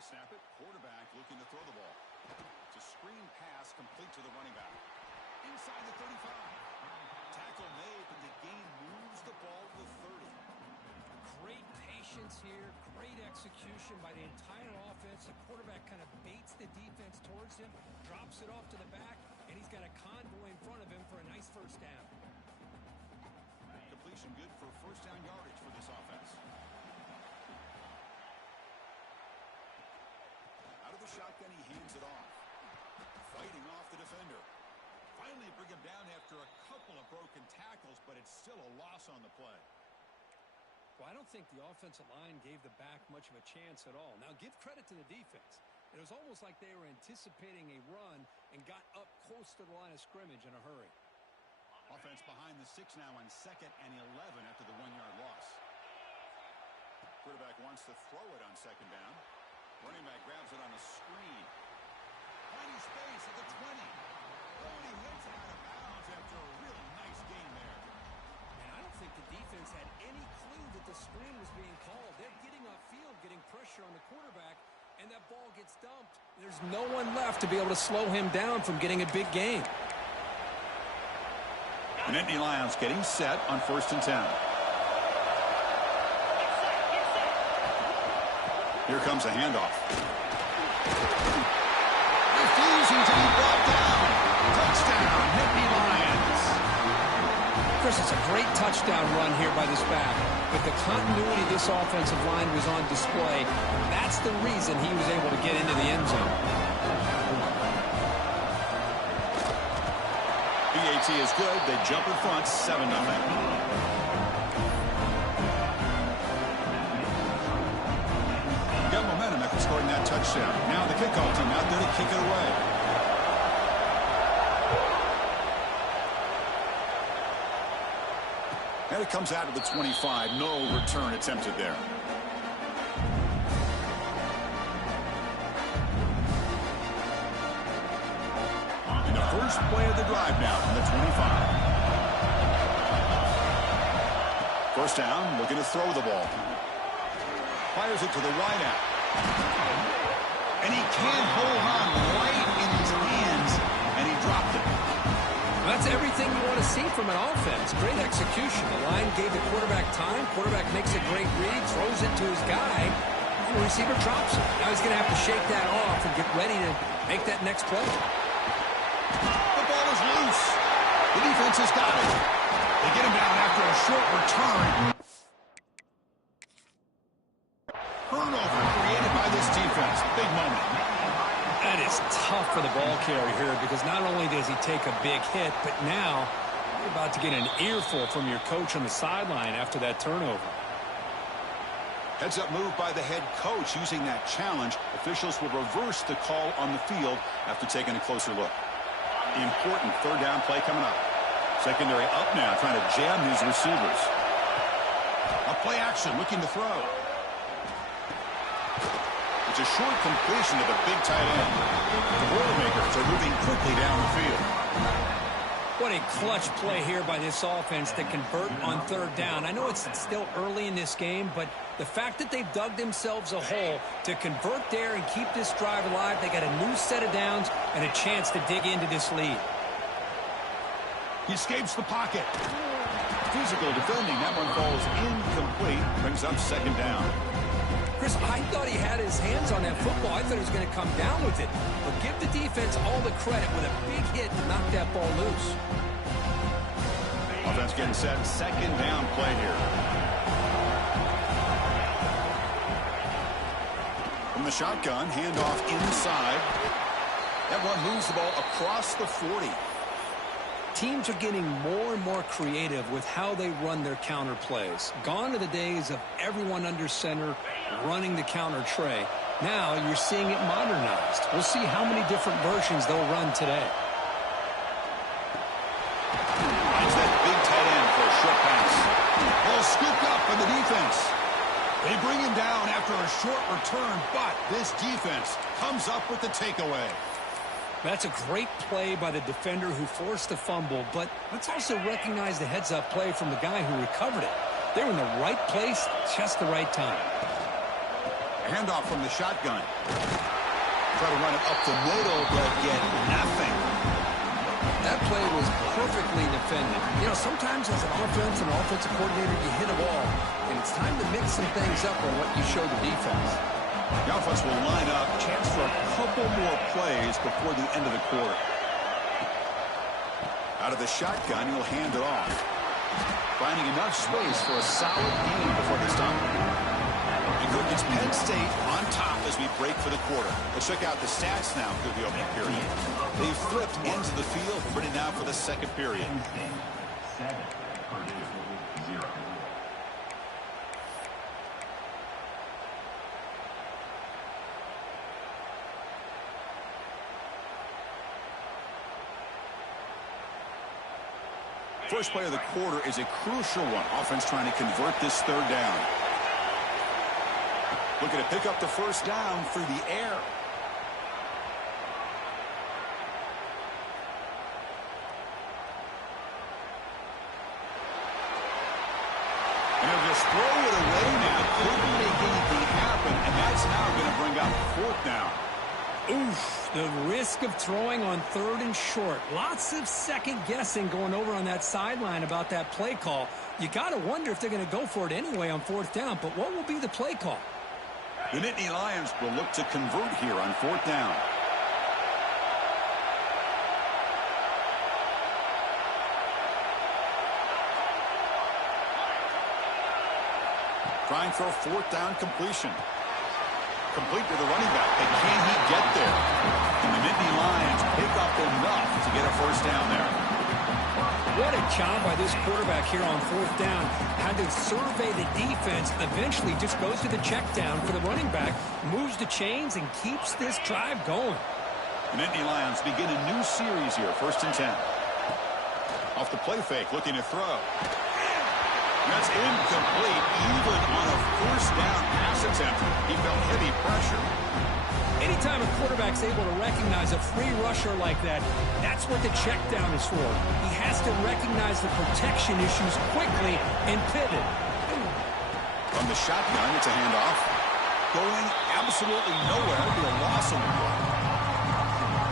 To snap it, quarterback looking to throw the ball. It's a screen pass complete to the running back. Inside the 35. Tackle made, but the gain moves the ball to the 30. Great patience here, great execution by the entire offense. The quarterback kind of baits the defense towards him, drops it off to the back, and he's got a convoy in front of him for a nice first down. Completion good for first down yardage for this offense. Out of the shotgun, he hands it off. Fighting off the defender. Finally bring him down after a couple of broken tackles, but it's still a loss on the play. Well, I don't think the offensive line gave the back much of a chance at all. Now, give credit to the defense. It was almost like they were anticipating a run and got up close to the line of scrimmage in a hurry. Offense behind the 6 now on 2nd and 11 after the 1-yard loss. Quarterback wants to throw it on 2nd down. Running back grabs it on a screen. Finding space at the 20. Oh, and he hits it out of bounds after a real nice gain there. And I don't think the defense had any clue that the screen was being called. They're getting upfield, getting pressure on the quarterback, and that ball gets dumped. There's no one left to be able to slow him down from getting a big gain. The Nittany Lions getting set on 1st and 10. Here comes a handoff. Refusing to be brought down. Touchdown, Nittany Lions. Chris, it's a great touchdown run here by this back. But the continuity of this offensive line was on display. That's the reason he was able to get into the end zone. BAT is good. They jump in front, 7-0. Got momentum after scoring that touchdown. Now the kickoff team out there to kick it away. And it comes out of the 25. No return attempted there. And the first play of the drive now from the 25. First down, looking to throw the ball. Fires it to the wideout. And he can't hold on right in his hands, and he dropped it. Well, that's everything you want to see from an offense. Great execution. The line gave the quarterback time. Quarterback makes a great read, throws it to his guy, and the receiver drops it. Now he's going to have to shake that off and get ready to make that next play. The ball is loose. The defense has got it. They get him down after a short return. Turnover created by this defense. Big moment. That is tough for the ball carrier here because not only does he take a big hit, but now you're about to get an earful from your coach on the sideline after that turnover. Heads up move by the head coach using that challenge. Officials will reverse the call on the field after taking a closer look. Important 3rd down play coming up. Secondary up now, trying to jam these receivers. A play action, looking to throw. It's a short completion to the big tight end. The Boilermakers are moving quickly down the field. What a clutch play here by this offense to convert on 3rd down. I know it's still early in this game, but the fact that they've dug themselves a hole to convert there and keep this drive alive, they got a new set of downs and a chance to dig into this lead. He escapes the pocket. Physical defending. That one falls incomplete. Brings up 2nd down. Chris, I thought he had his hands on that football. I thought he was going to come down with it. But give the defense all the credit with a big hit to knock that ball loose. Offense getting set. 2nd down play here. From the shotgun, handoff inside. That one moves the ball across the 40. Teams are getting more and more creative with how they run their counter plays. Gone are the days of everyone under center running the counter tray. Now you're seeing it modernized. We'll see how many different versions they'll run today. It's that big tight end for a short pass. Ball scooped up by the defense. They bring him down after a short return, but this defense comes up with the takeaway. That's a great play by the defender who forced the fumble, but let's also recognize the heads-up play from the guy who recovered it. They were in the right place, just the right time. Handoff from the shotgun. Try to run it up the middle, but get nothing. That play was perfectly defended. You know, sometimes as an offensive coordinator, you hit a ball, and it's time to mix some things up on what you show the defense. The offense will line up. Chance for a couple more plays before the end of the quarter. Out of the shotgun, he'll hand it off. Finding enough space for a solid gain before this time. It's Penn State on top as we break for the quarter. Let's check out the stats now through the opening period. They've flipped into the field, ready now for the second period. First play of the quarter is a crucial one. Offense trying to convert this third down. Looking to pick up the first down through the air. And he'll just throw it away now. Couldn't make anything happen, and that's now going to bring up fourth down. Oof, the risk of throwing on third and short. Lots of second guessing going over on that sideline about that play call. You got to wonder if they're going to go for it anyway on fourth down, but what will be the play call? The Nittany Lions will look to convert here on fourth down. Trying for a fourth down completion. Complete to the running back. And can he get there? And the Nittany Lions pick up enough to get a first down there. What a job by this quarterback here on fourth down. Had to survey the defense, eventually just goes to the check down for the running back, moves the chains, and keeps this drive going. The Nittany Lions begin a new series here, 1st and 10. Off the play fake, looking to throw. That's incomplete, even on a first down pass attempt. He felt heavy pressure. Anytime a quarterback's able to recognize a free rusher like that, that's what the check down is for. He has to recognize the protection issues quickly and pivot. From the shotgun, it's a handoff. Going absolutely nowhere. It'll be a loss on the play.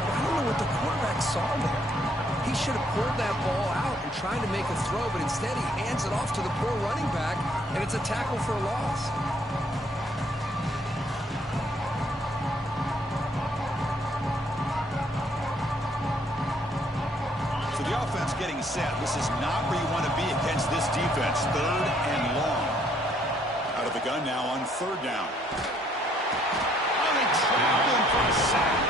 I don't know what the quarterback saw there. He should have pulled that ball out and tried to make a throw, but instead he hands it off to the poor running back, and it's a tackle for a loss. So the offense getting set. This is not where you want to be against this defense. Third and long. Out of the gun now on third down. Oh, they trapped him for a sack.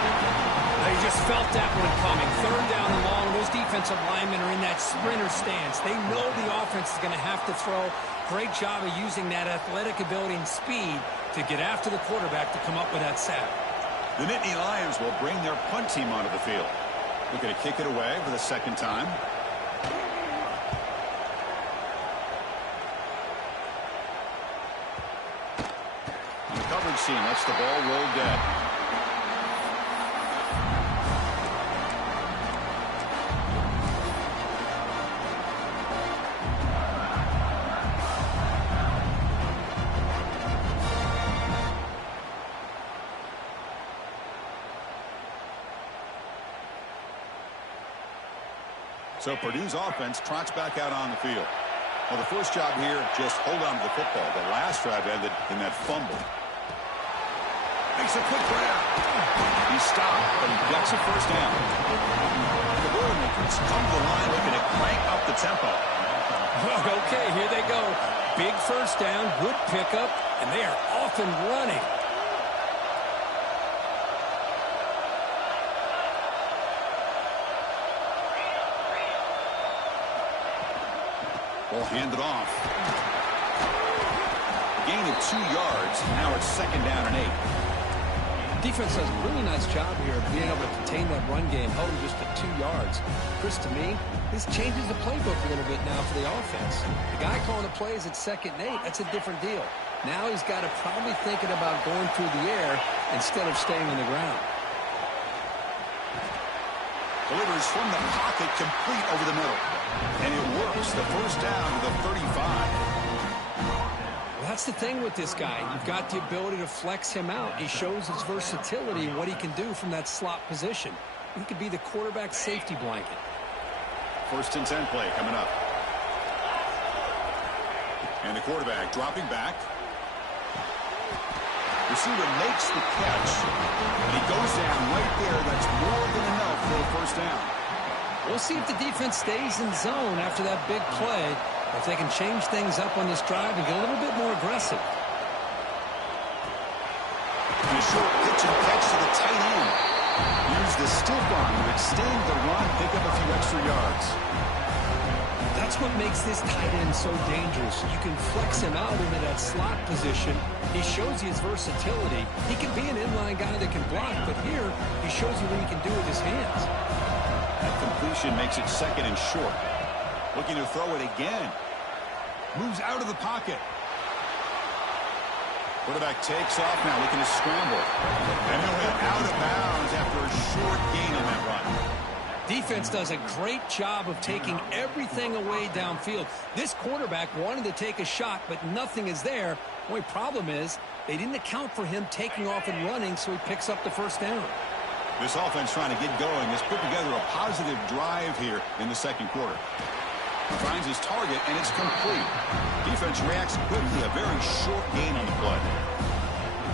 They just felt that one coming. Third down and long. Those defensive linemen are in that sprinter stance. They know the offense is going to have to throw. Great job of using that athletic ability and speed to get after the quarterback to come up with that sack. The Nittany Lions will bring their punt team onto the field. We're going to kick it away for the second time. On the coverage scene, lets the ball roll dead. So Purdue's offense trots back out on the field. Well, the first job here, just hold on to the football. The last drive ended in that fumble. Makes a quick grab. He stopped, but he gets a first down. The Boilermakers come to the line looking to crank up the tempo. Okay, here they go. Big first down, good pickup, and they are off and running. Ball handed off. Gain of 2 yards. Now it's second down and 8. Defense does a really nice job here of being able to contain that run game, held him just to 2 yards. Chris, to me, this changes the playbook a little bit now for the offense. The guy calling the plays at 2nd and 8, that's a different deal. Now he's got to probably thinking about going through the air instead of staying on the ground. Delivers from the pocket, complete over the middle. And it works. The first down to the 35. Well, That's the thing with this guy. You've got the ability to flex him out. He shows his versatility and what he can do from that slot position. He could be the quarterback safety blanket. 1st and 10 play coming up. And the quarterback dropping back. Receiver makes the catch. And he goes down right there. That's more than enough for a 1st down. We'll see if the defense stays in zone after that big play. If they can change things up on this drive and get a little bit more aggressive. And a short pitch and catch to the tight end. Use the stiff arm to extend the run, pick up a few extra yards. That's what makes this tight end so dangerous. You can flex him out into that slot position. He shows you his versatility. He can be an inline guy that can block, but here he shows you what he can do with his hands. That completion makes it 2nd and short. Looking to throw it again. Moves out of the pocket. Quarterback takes off now, looking to scramble. And he'll hit out of bounds after a short gain on that run. Defense does a great job of taking everything away downfield. This quarterback wanted to take a shot, but nothing is there. The only problem is they didn't account for him taking off and running, so he picks up the 1st down. This offense trying to get going has put together a positive drive here in the 2nd quarter. He finds his target, and it's complete. Defense reacts quickly, a very short gain on the play.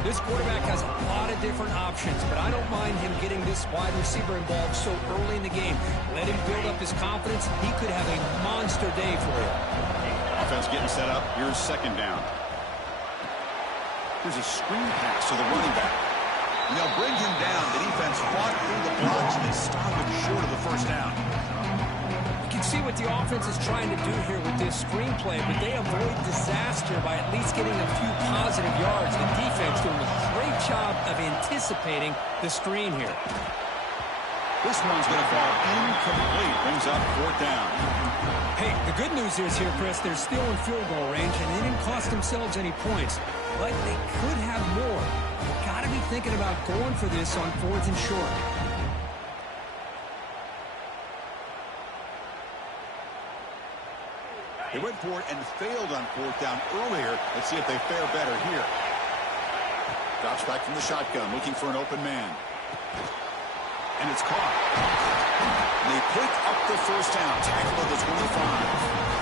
This quarterback has a lot of different options, but I don't mind him getting this wide receiver involved so early in the game. Let him build up his confidence. He could have a monster day for you. Offense getting set up. Here's 2nd down. Here's a screen pass to the running back. And they'll bring him down. The defense fought through the blocks, and they stopped him short of the 1st down. You can see what the offense is trying to do here with this screenplay, but they avoid disaster by at least getting a few positive yards. The defense doing a great job of anticipating the screen here. This one's going to fall incomplete. Brings up 4th down. Hey, the good news is here, Chris, they're still in field goal range, and they didn't cost themselves any points. But they could have more. You've got to be thinking about going for this on 4th and short. They went for it and failed on 4th down earlier. Let's see if they fare better here. Drops back from the shotgun, looking for an open man. And it's caught. And they pick up the 1st down, tackle at the 25.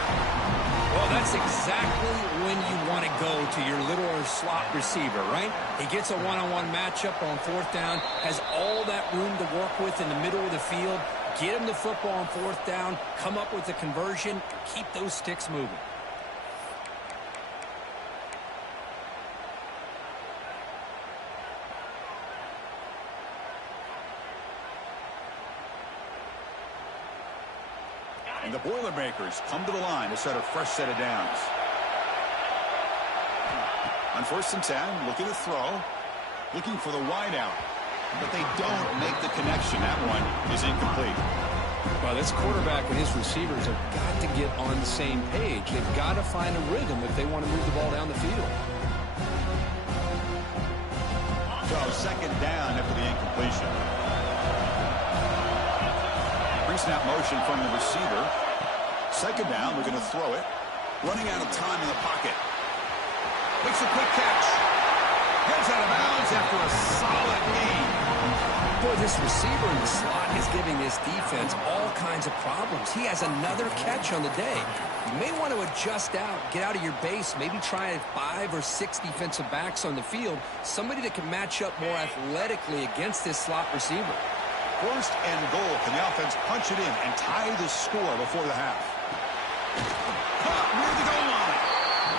Well, that's exactly when you want to go to your little slot receiver, right? He gets a one-on-one matchup on 4th down, has all that room to work with in the middle of the field. Get him the football on 4th down, come up with the conversion, keep those sticks moving. And the Boilermakers come to the line to set a fresh set of downs. On 1st and 10, looking to throw, looking for the wide out. But they don't make the connection. That one is incomplete. Well, this quarterback and his receivers have got to get on the same page. They've got to find a rhythm if they want to move the ball down the field. So 2nd down after the incompletion. Pre-snap motion from the receiver. 2nd down, we're going to throw it. Running out of time in the pocket. Makes a quick catch. Gets out of bounds after a solid gain. Boy, this receiver in the slot is giving this defense all kinds of problems. He has another catch on the day. You may want to adjust out, get out of your base, maybe try 5 or 6 defensive backs on the field, somebody that can match up more athletically against this slot receiver. 1st and goal. Can the offense punch it in and tie the score before the half? Caught near the goal line.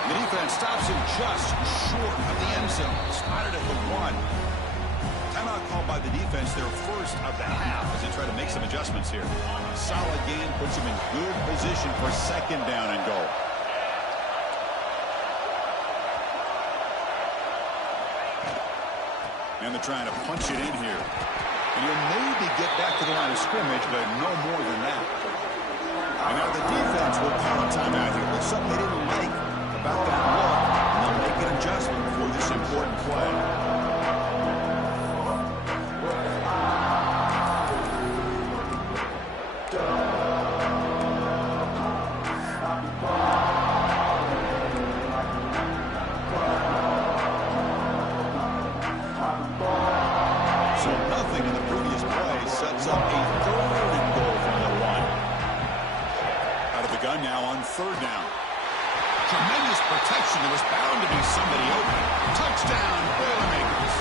The defense stops him just short of the end zone. Spotted at the 1. Timeout called by the defense, their 1st of the half, as they try to make some adjustments here. Solid gain puts him in good position for 2nd down and goal. And they're trying to punch it in here. And you'll maybe get back to the line of scrimmage, but no more than that. And now the defense will call a timeout here. There's something they didn't like about that look. And they'll make an adjustment for this important play. nothing in the previous play sets up a 3rd and goal from the 1. Out of the gun now on 3rd down. Tremendous protection. There was bound to be somebody open. Touchdown, Boilermakers.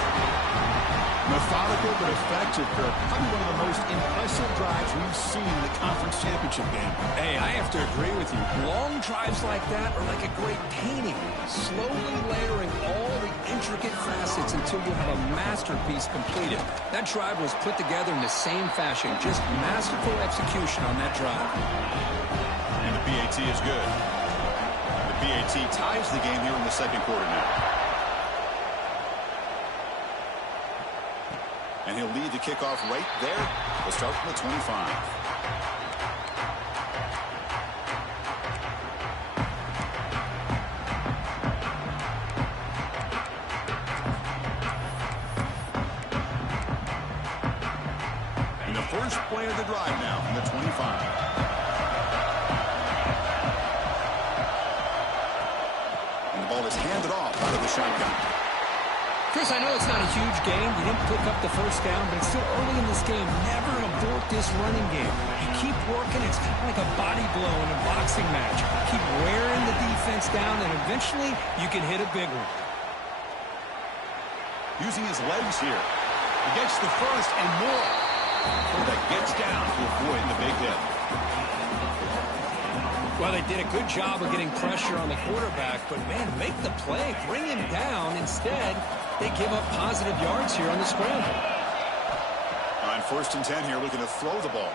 Methodical but effective, Kirk. Probably one of the most impressive drives we've seen in the conference championship game. Hey, I have to agree with you. Long drives like that are like a great painting, slowly layering all the intricate facets until you have a masterpiece completed. That drive was put together in the same fashion, just masterful execution on that drive. And the PAT is good. The PAT ties the game here in the 2nd quarter now. And he'll lead the kickoff right there. We'll start from the 25. And the first play of the drive now from the 25. And the ball is handed off out of the shotgun. Chris, I know it's not a huge game. You didn't pick up the first down, but it's still early in this game. Never abort this running game. You keep working. It's kind of like a body blow in a boxing match. Keep wearing the defense down, and eventually you can hit a big one. Using his legs here. He gets the first and more. Quarterback gets down to avoid the big hit. Well, they did a good job of getting pressure on the quarterback, but, man, make the play. Bring him down. Instead, they give up positive yards here on the scramble. On 1st and 10 here, looking to throw the ball.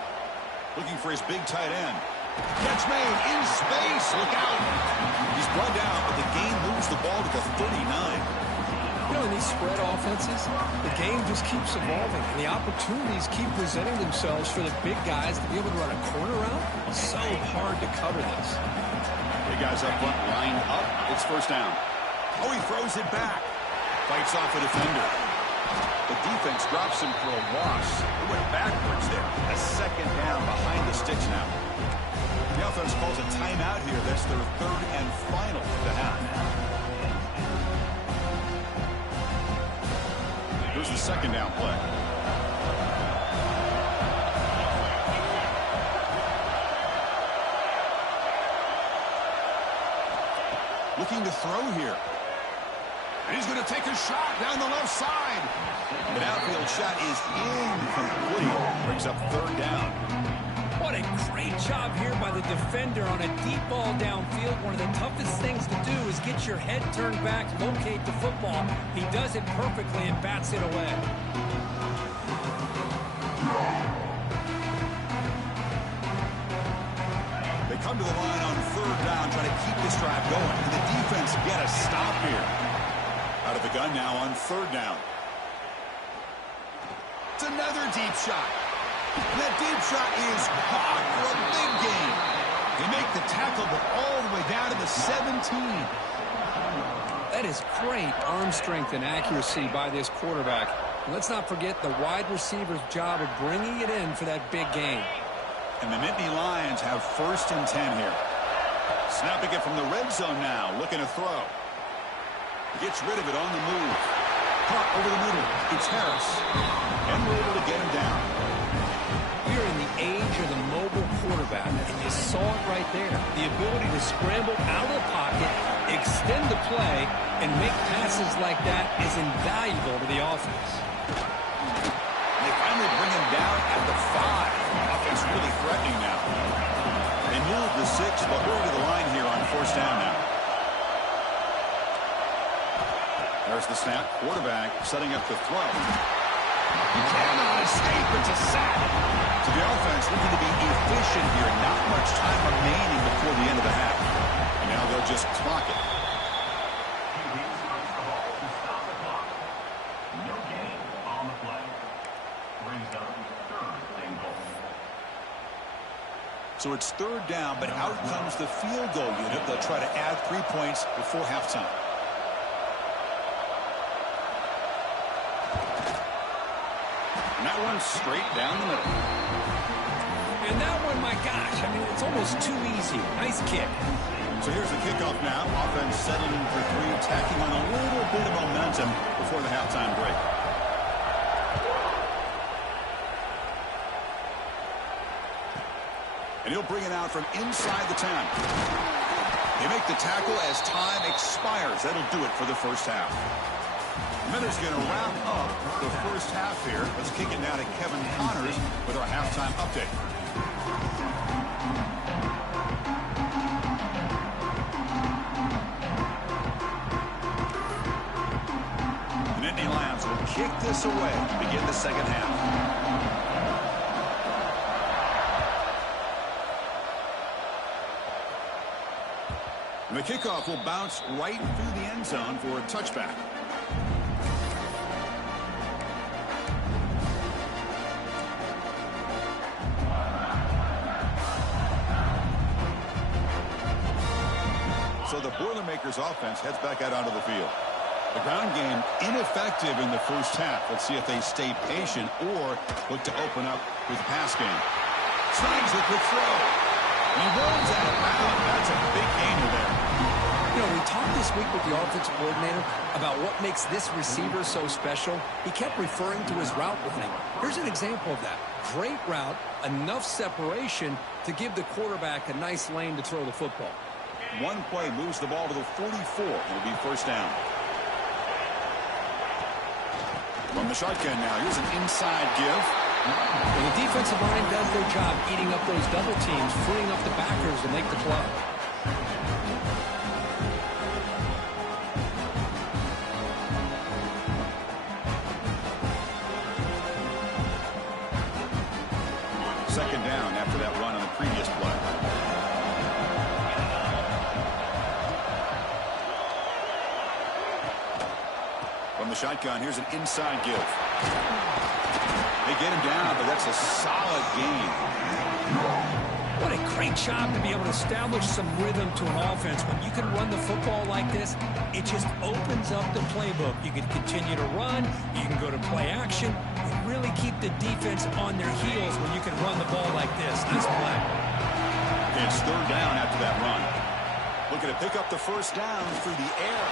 Looking for his big tight end. Catch made in space. Look out. He's brought down, but the game moves the ball to the 39. You know, in these spread offenses, the game just keeps evolving, and the opportunities keep presenting themselves for the big guys to be able to run a corner route. It's so hard to cover this. Big guys up front, lined up. It's 1st down. Oh, he throws it back. Fights off a defender. The defense drops him for a loss. It went backwards there. A 2nd down behind the sticks now. The offense calls a timeout here. That's their 3rd and final for the half. Here's the 2nd down play. Looking to throw here. And he's going to take a shot down the left side. An outfield shot is incomplete. Brings up 3rd down. What a great job here by the defender on a deep ball downfield. One of the toughest things to do is get your head turned back, locate the football. He does it perfectly and bats it away. They come to the line on 3rd down, trying to keep this drive going. And the defense get a stop here. Out of the gun now on 3rd down. It's another deep shot. That deep shot is caught for a big gain. They make the tackle, but all the way down to the 17. That is great arm strength and accuracy by this quarterback. And let's not forget the wide receiver's job of bringing it in for that big gain. And the Nittany Lions have 1st and 10 here. Snapping it from the red zone now, looking to throw. Gets rid of it on the move. Caught over the middle. It's Harris. And we're able to get him down. We're in the age of the mobile quarterback, and you saw it right there. The ability to scramble out of the pocket, extend the play, and make passes like that is invaluable to the offense. They finally bring him down at the 5. Offense really threatening now. They move the 6, but we're to the line here on 1st down now. There's the snap. Quarterback setting up the throw. He cannot escape. It's a sack. So the offense looking to be efficient here. Not much time remaining before the end of the half. And now they'll just clock it. No gain on the play. Brings up 3rd and goal. So it's 3rd down, but out comes the field goal unit. They'll try to add 3 points before halftime. And that one's straight down the middle. And that one, my gosh, I mean, it's almost too easy. Nice kick. So here's the kickoff now. Offense settling for 3, tacking on a little bit of momentum before the halftime break. And he'll bring it out from inside the 10. They make the tackle as time expires. That'll do it for the first half. Miller's going to wrap up the first half here. Let's kick it now to Kevin Connors with our halftime update. The Nittany Lions will kick this away to begin the second half. And the kickoff will bounce right through the end zone for a touchback. So the Boilermakers offense heads back out onto the field. The ground game ineffective in the first half. Let's see if they stay patient or look to open up with the pass game. Slides the quick throw. He runs out of bounds. That's a big gainer there. You know, we talked this week with the offensive coordinator about what makes this receiver so special. He kept referring to his route running. Here's an example of that. Great route, enough separation to give the quarterback a nice lane to throw the football. One play moves the ball to the 44. It'll be first down. From the shotgun now, here's an inside give. Well, the defensive line does their job eating up those double teams, freeing up the backers to make the play. Second down after that run on the previous play. From the shotgun, here's an inside give. They get him down, but that's a solid gain. What a great job to be able to establish some rhythm to an offense. When you can run the football like this, it just opens up the playbook. You can continue to run. You can go to play action. You really keep the defense on their heels when you can run the ball like this. Nice play. It's third down after that run. Looking to pick up the first down through the air.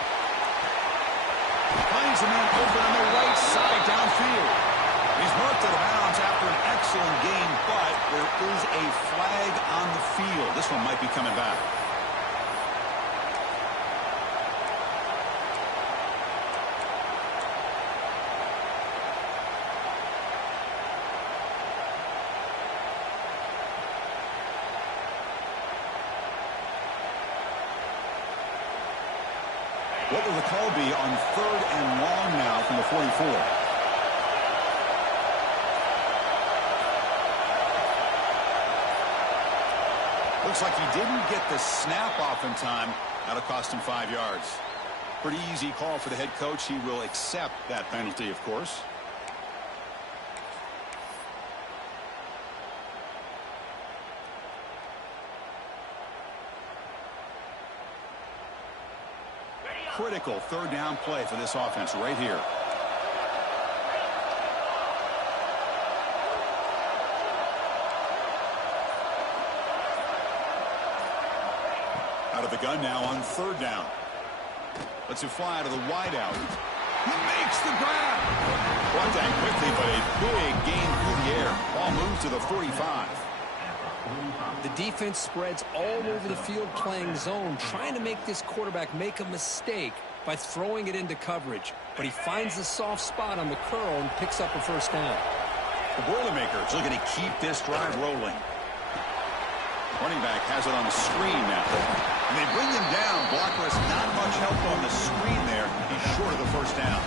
Finds a man open on the right side downfield. He's marked out of bounds after an excellent game, but there is a flag on the field. This one might be coming back. What will the call be on third and long now from the 44? Looks like he didn't get the snap off in time. That'll cost him 5 yards. Pretty easy call for the head coach. He will accept that penalty, of course. Critical third down play for this offense right here. Out of the gun now on third down. Lets it fly to the wideout. He makes the grab. Brought down quickly, but a big gain through the air. Ball moves to the 45. The defense spreads all over the field playing zone, trying to make this quarterback make a mistake by throwing it into coverage. But he finds the soft spot on the curl and picks up a first down. The Boilermakers looking to keep this drive rolling. Running back has it on the screen now. And they bring him down. Blocker has not much help on the screen there. He's short of the first down.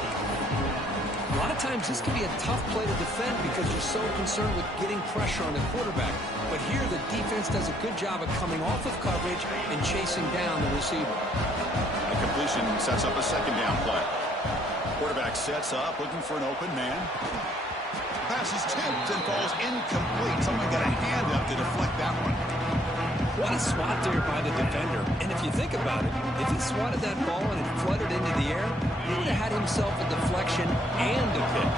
A lot of times this can be a tough play to defend because you're so concerned with getting pressure on the quarterback. But here the defense does a good job of coming off of coverage and chasing down the receiver. A completion sets up a second down play. Quarterback sets up, looking for an open man. Pass is tipped and falls incomplete. Someone got a hand up to deflect that one. What a swat there by the defender. And if you think about it, if he swatted that ball and it fluttered into the air, he would have had himself a deflection and a pick.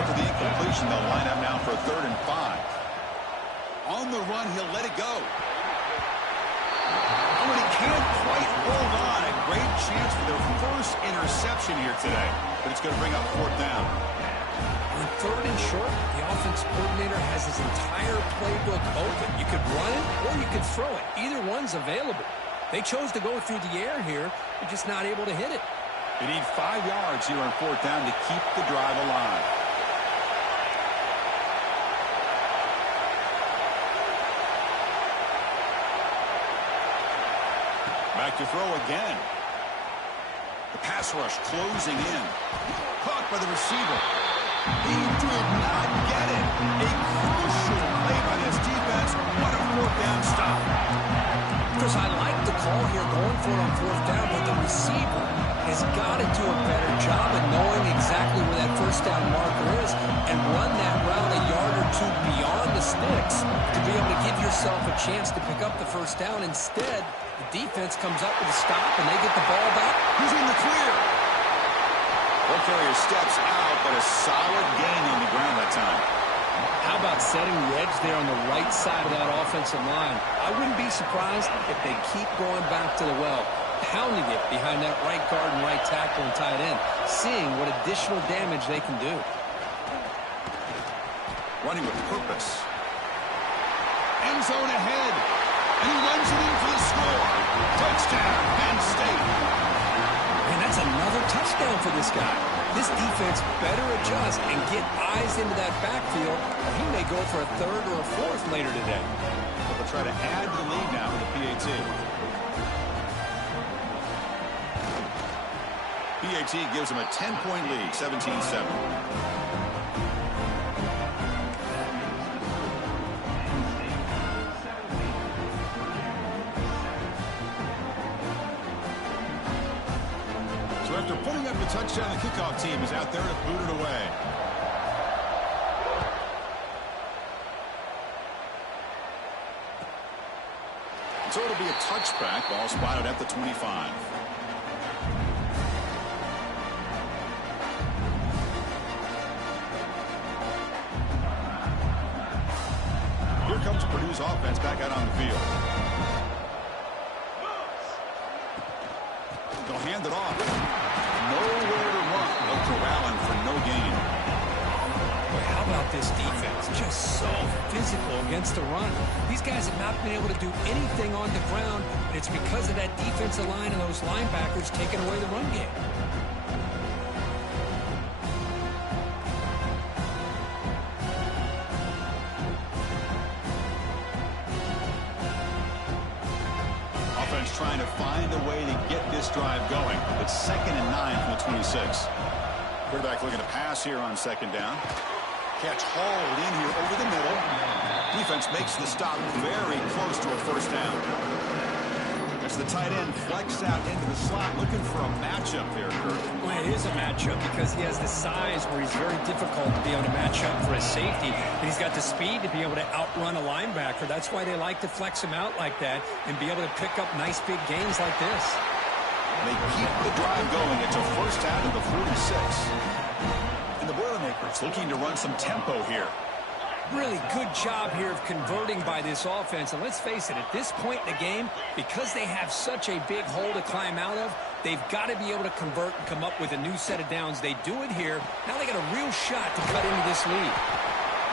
After the incompletion, they'll line up now for a 3rd and 5. On the run, he'll let it go. Oh, and he can't quite hold on. A great chance for their first interception here today. But it's going to bring up 4th down. On 3rd and short, the offense coordinator has his entire playbook open. You could run it or you could throw it. Either one's available. They chose to go through the air here. They're just not able to hit it. They need 5 yards here on 4th down to keep the drive alive. Back to throw again. The pass rush closing in. Caught by the receiver. He did not get it. A crucial play by this defense. What a 4th down stop. Chris, I like the call here going for it on 4th down, but the receiver has got to do a better job of knowing exactly where that 1st down marker is and run that route a yard or 2 beyond the sticks to be able to give yourself a chance to pick up the 1st down. Instead, the defense comes up with a stop and they get the ball back. He's in the clear. Ball carrier steps out, but a solid gain on the ground that time. How about setting the edge there on the right side of that offensive line? I wouldn't be surprised if they keep going back to the well, pounding it behind that right guard and right tackle and tight end, seeing what additional damage they can do. Running with purpose. End zone ahead. And he runs it in for the score. Touchdown, Penn State. And that's another touchdown for this guy. This defense better adjust and get eyes into that backfield, or he may go for a 3rd or a 4th later today. They'll try to add to the lead now with the PAT. PAT gives them a 10-point lead, 17-7. After putting up the touchdown, the kickoff team is out there to boot it away. So it'll be a touchback. Ball spotted at the 25. Here comes Purdue's offense back out on the field. They'll hand it off. Nowhere to run. They'll corral for no gain. Boy, how about this defense? Just so physical against the run. These guys have not been able to do anything on the ground. It's because of that defensive line and those linebackers taking away the run game. Trying to find a way to get this drive going. It's 2nd and 9 from the 26. Quarterback looking to pass here on 2nd down. Catch hauled in here over the middle. Defense makes the stop very close to a 1st down. As the tight end flexed out into the slot, looking for a matchup here, Kurt. Well, it is a matchup because he has the size where he's very difficult to be able to match up for his safety. And he's got the speed to be able to outrun a linebacker. That's why they like to flex him out like that and be able to pick up nice big gains like this. They keep the drive going. It's a 1st down at the 46. And the Boilermakers looking to run some tempo here. Really good job here of converting by this offense. And let's face it, at this point in the game, because they have such a big hole to climb out of, they've got to be able to convert and come up with a new set of downs. They do it here. Now they got a real shot to cut into this lead.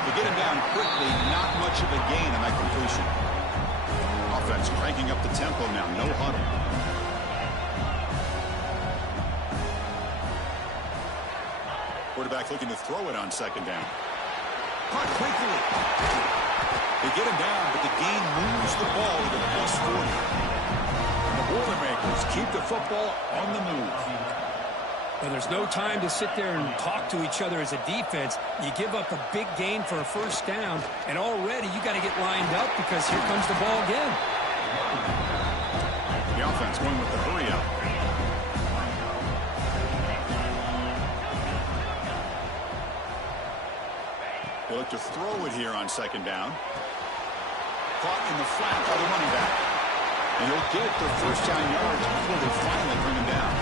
They get him down quickly, not much of a gain on that completion. Offense cranking up the tempo now, no huddle. Quarterback looking to throw it on 2nd down. Caught quickly. They get him down, but the gain moves the ball to the +40. The Boilermakers keep the football on the move. Well, there's no time to sit there and talk to each other as a defense. You give up a big gain for a 1st down, and already you got to get lined up because here comes the ball again. The offense going with the hurry up. They look to throw it here on 2nd down. Caught in the flat by the running back. And he'll get their 1st down yards before they finally bring him down.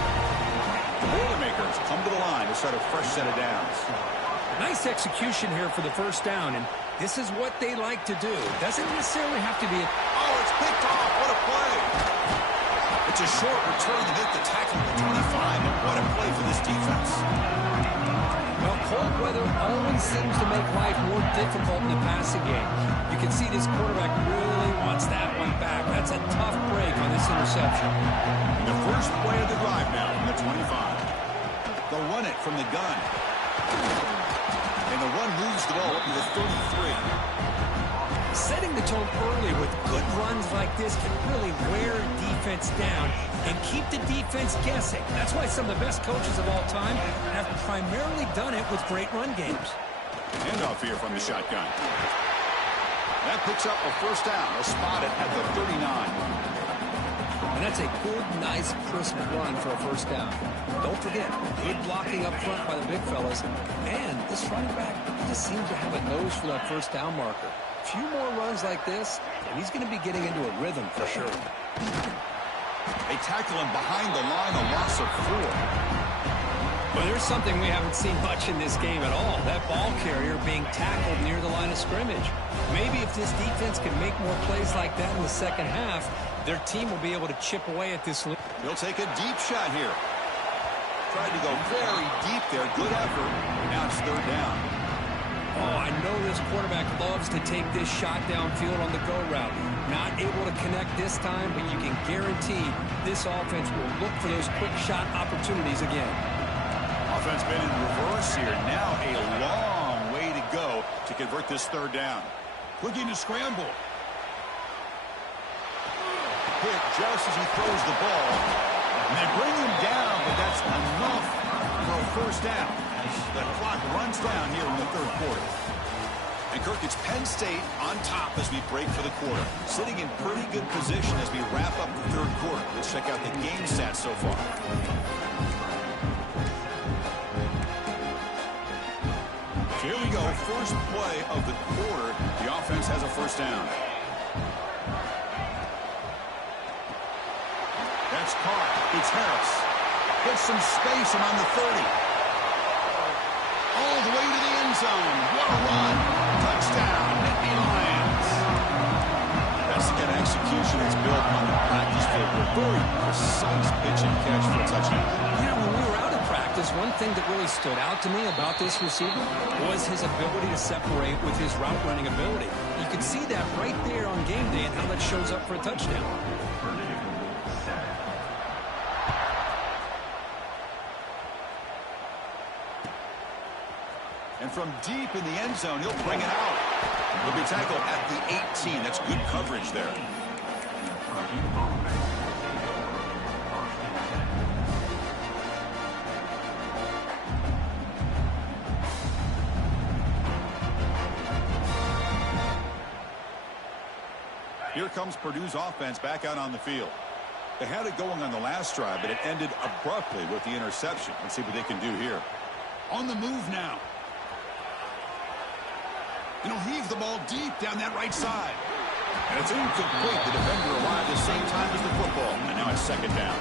The Boilermakers come to the line to start a fresh set of downs. Nice execution here for the 1st down, and this is what they like to do. It doesn't necessarily have to be Oh, it's picked off. What a play. It's a short return to make the tackle at the 25, but what a play for this defense. well, cold weather always seems to make life more difficult in the passing game. You can see this quarterback really wants that one back. That's a tough break on this interception. The first play of the drive now from the 25. They'll run it from the gun. And the run moves the ball up to the 33. Setting the tone early with good runs like this can really wear a defense down and keep the defense guessing. That's why some of the best coaches of all time have primarily done it with great run games. Handoff here from the shotgun. That picks up a first down. They'll spot it at the 39. And that's a good, nice, crisp run for a first down. Don't forget, good blocking up front by the big fellas. And this running back just seems to have a nose for that first down marker. A few more runs like this, and he's going to be getting into a rhythm for sure. They tackle him behind the line, a loss of 4. But there's something we haven't seen much in this game at all. That ball carrier being tackled near the line of scrimmage. Maybe if this defense can make more plays like that in the second half, their team will be able to chip away at this lead. He'll take a deep shot here. Tried to go very deep there. Good effort. Now it's third down. Oh, I know this quarterback loves to take this shot downfield on the go route. Not able to connect this time, but you can guarantee this offense will look for those quick shot opportunities again. Offense been in reverse here. Now a long way to go to convert this third down. Looking to scramble. Hit just as he throws the ball. And they bring him down, but that's enough for a first down. The clock runs down here in the third quarter. And Kirk, it's Penn State on top as we break for the quarter. Sitting in pretty good position as we wrap up the third quarter. Let's check out the game stats so far. Here we go. First play of the quarter. The offense has a first down. That's Carr. It's Harris. Gets some space and on the 30. All the way to the end zone. What a run. Touchdown. Nittany Lions. That's the kind of execution that's built on the practice field. A very precise pitch and catch for a touchdown. Yeah, when we were out of practice, one thing that really stood out to me about this receiver was his ability to separate with his route running ability. You can see that right there on game day and how that shows up for a touchdown. And from deep in the end zone, he'll bring it out. He'll be tackled at the 18. That's good coverage there. Here comes Purdue's offense back out on the field. They had it going on the last drive, but it ended abruptly with the interception. Let's see what they can do here. On the move now. And he'll heave the ball deep down that right side. And it's incomplete. The defender arrived at the same time as the football. And now it's second down.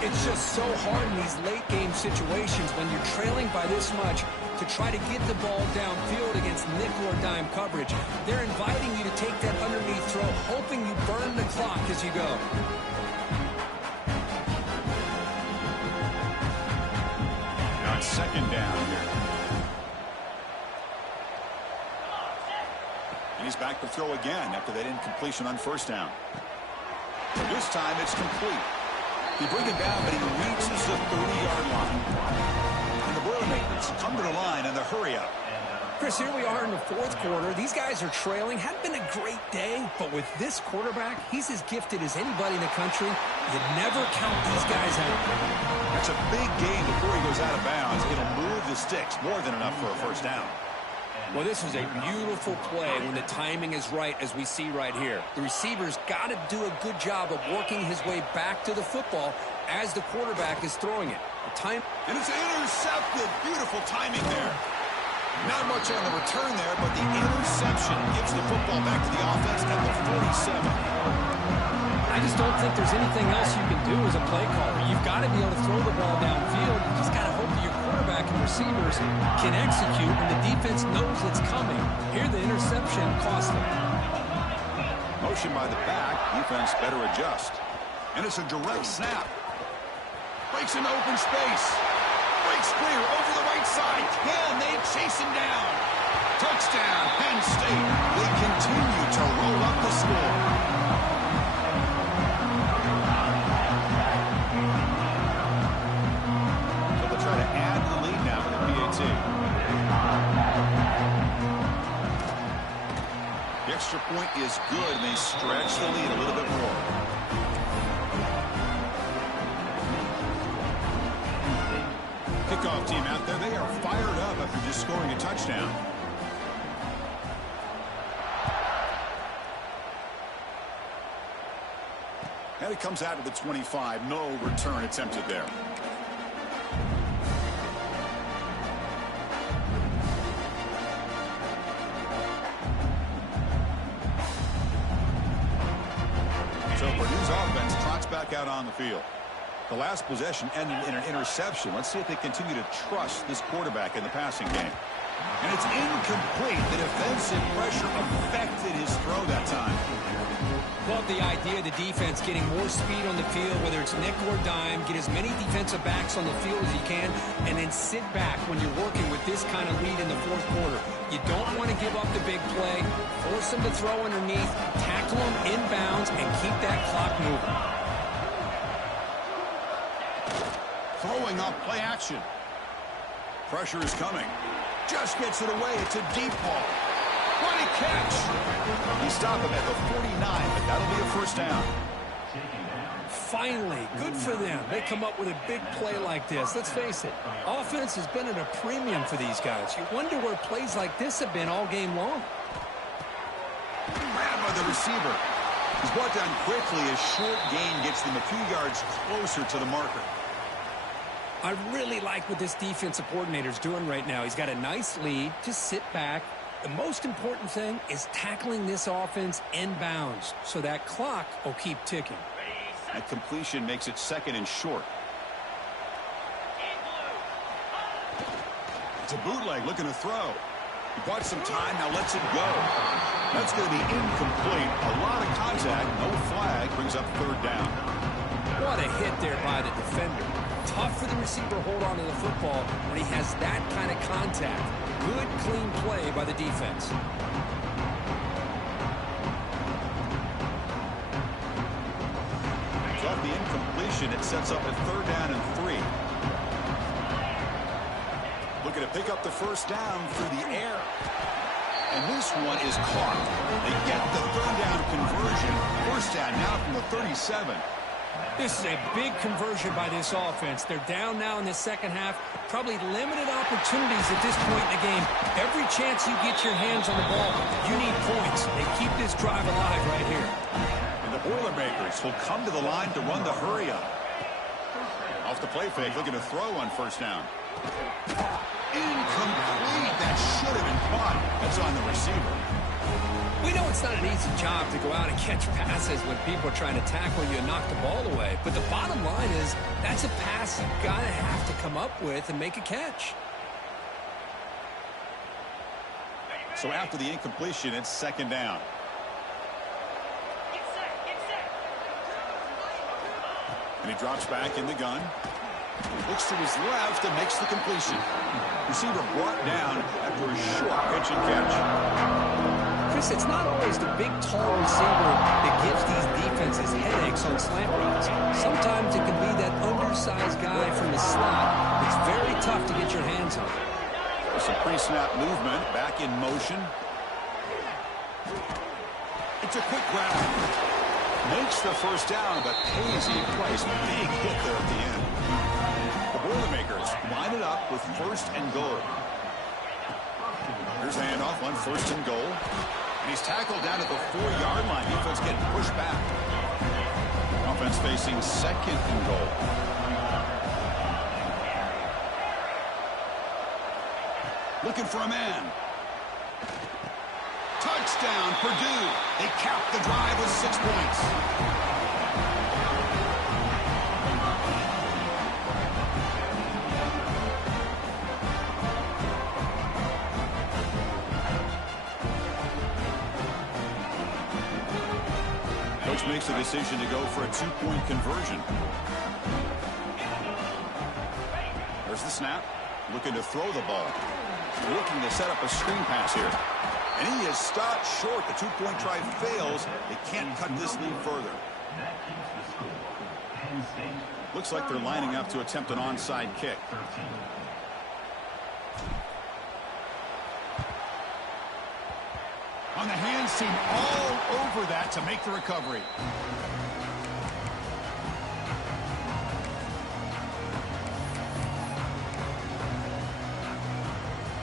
It's just so hard in these late game situations when you're trailing by this much to try to get the ball downfield against nickel or dime coverage. They're inviting you to take that underneath throw, hoping you burn the clock as you go. Now it's second down here. And he's back to throw again after that incompletion on first down. This time it's complete. They bring it down, but he reaches the 30-yard line. And the Boilermakers come to the line in the hurry up. Chris, here we are in the fourth quarter. These guys are trailing. Hadn't been a great day, but with this quarterback, he's as gifted as anybody in the country. You never count these guys out. That's a big game before he goes out of bounds. It'll move the sticks more than enough for a first down. Well, this is a beautiful play when the timing is right, as we see right here. The receiver's got to do a good job of working his way back to the football as the quarterback is throwing it. And it's intercepted. Beautiful timing there. Not much on the return there, but the interception gives the football back to the offense at the 47. I just don't think there's anything else you can do as a play caller. You've got to be able to throw the ball downfield. You just got to hope that your quarterback and receivers can execute and the defense knows it's coming. Here the interception cost them. Motion by the back. Defense better adjust. And it's a direct snap. Breaks into open space. Breaks clear over the right side. Can they chase him down? Touchdown, Penn State. They continue to roll up the score. So they'll try to add the lead now with the PAT. The extra point is good, and they stretch the lead a little bit more. Kickoff team out there. They are fired up after just scoring a touchdown. And it comes out to the 25. No return attempted there. So Purdue's offense trots back out on the field. The last possession ended in an interception. Let's see if they continue to trust this quarterback in the passing game. And it's incomplete. The defensive pressure affected his throw that time. Love the idea of the defense getting more speed on the field, whether it's nickel or dime, get as many defensive backs on the field as you can, and then sit back when you're working with this kind of lead in the fourth quarter. You don't want to give up the big play, force them to throw underneath, tackle them inbounds, and keep that clock moving. Throwing up play action. Pressure is coming. Just gets it away. It's a deep ball. What a catch. He stopped him at the 49, but that'll be a first down. Finally, good for them. They come up with a big play like this. Let's face it, offense has been at a premium for these guys. You wonder where plays like this have been all game long. Grabbed by the receiver. He's brought down quickly. A short gain gets them a few yards closer to the marker. I really like what this defensive coordinator's doing right now. He's got a nice lead. Just sit back. The most important thing is tackling this offense inbounds so that clock will keep ticking. That completion makes it second and short. It's a bootleg looking to throw. He bought some time, now lets it go. That's going to be incomplete. A lot of contact, no flag, brings up third down. What a hit there by the defender. Tough for the receiver to hold on to the football when he has that kind of contact. Good, clean play by the defense. Off the incompletion, it sets up a third down and 3. Looking to pick up the first down through the air. And this one is caught. They get the third down conversion. First down now from the 37. This is a big conversion by this offense. They're down now in the second half. Probably limited opportunities at this point in the game. Every chance you get your hands on the ball, you need points. They keep this drive alive right here. And the Boilermakers will come to the line to run the hurry up. Off the play fake, looking to throw on first down. Incomplete. That should have been caught. That's on the receiver. We know it's not an easy job to go out and catch passes when people are trying to tackle you and knock the ball away. But the bottom line is that's a pass you've got to have to come up with and make a catch. So after the incompletion, it's second down. And he drops back in the gun. Looks to his left and makes the completion. Receiver brought down after a short pitch and catch. Chris, it's not always the big, tall receiver that gives these defenses headaches on slant routes. Sometimes it can be that undersized guy from the slot. It's very tough to get your hands on. Some pre-snap movement, back in motion. It's a quick grab. Makes the first down, but pays a price. Big hit there at the end. The Boilermakers line it up with first and goal. Here's the handoff on first and goal. And he's tackled down at the 4-yard line. Defense getting pushed back. Offense facing second and goal. Looking for a man. Touchdown, Purdue. They cap the drive with 6 points. Coach makes a decision to go for a 2-point conversion. There's the snap. Looking to throw the ball. Looking to set up a screen pass here. And he is stopped short. The two-point try fails. They can't cut this lead further. That keeps the score. Penn State. Looks like they're lining up to attempt an onside kick. 13. On the hands team all over that to make the recovery.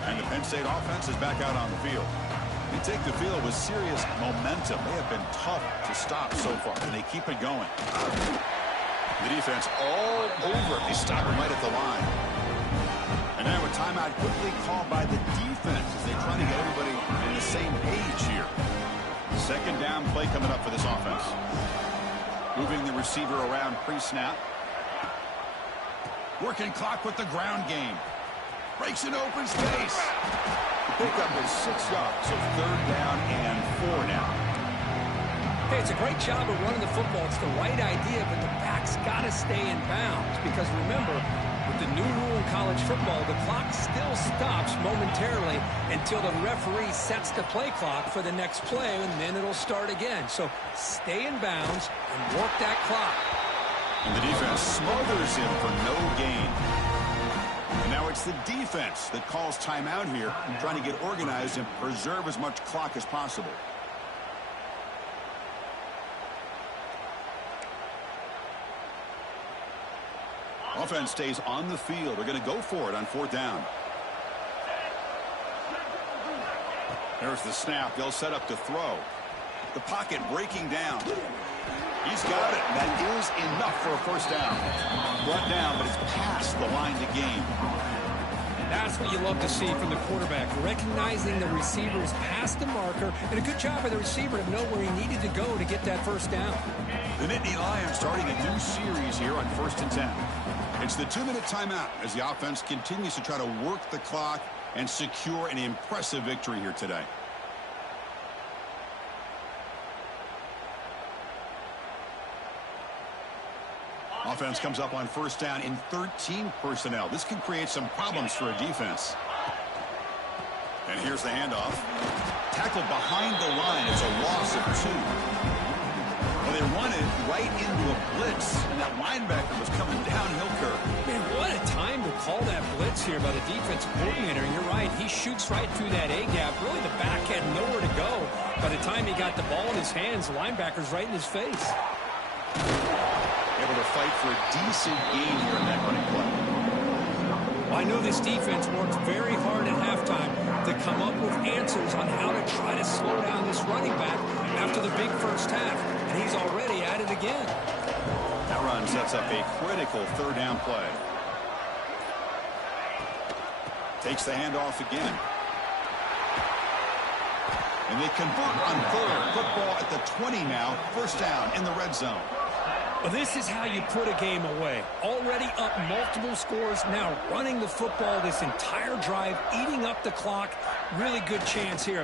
And the Penn State offense is back out on the field. They take the field with serious momentum. They have been tough to stop so far, and they keep it going. The defense all over it. They stop him right at the line. And now a timeout quickly called by the defense as they try to get everybody on the same page here. Second down play coming up for this offense. Moving the receiver around pre-snap. Working clock with the ground game. Breaks an open space. The pickup is 6 yards, so third down and 4 now. Hey, it's a great job of running the football. It's the right idea, but the back's got to stay in bounds. Because remember, with the new rule in college football, the clock still stops momentarily until the referee sets the play clock for the next play, and then it'll start again. So stay in bounds and work that clock. And the defense smothers him for no gain. And now it's the defense that calls timeout here, trying to get organized and preserve as much clock as possible. Offense stays on the field. They're going to go for it on fourth down. There's the snap. They'll set up to throw. The pocket breaking down. He's got it. That is enough for a first down. Brought down, but it's past the line to gain. That's what you love to see from the quarterback, recognizing the receivers past the marker, and a good job by the receiver to know where he needed to go to get that first down. The Nittany Lions starting a new series here on 1st and 10. It's the 2-minute timeout as the offense continues to try to work the clock and secure an impressive victory here today. Offense comes up on first down in 13 personnel. This can create some problems for a defense. And here's the handoff. Tackled behind the line. It's a loss of 2. Well, they run it right into a blitz, and that linebacker was coming downhill curve. Man, what a time to call that blitz here by the defensive coordinator. And you're right, he shoots right through that A-gap. Really, the back had nowhere to go. By the time he got the ball in his hands, the linebacker's right in his face. Able to fight for a decent gain here in that running play. Well, I know this defense worked very hard at halftime to come up with answers on how to try to slow down this running back after the big first half. And he's already at it again. That run sets up a critical third down play. Takes the handoff again. And they convert on third. Football at the 20 now. First down in the red zone. Well, this is how you put a game away. Already up multiple scores, now running the football this entire drive, eating up the clock. Really good chance here.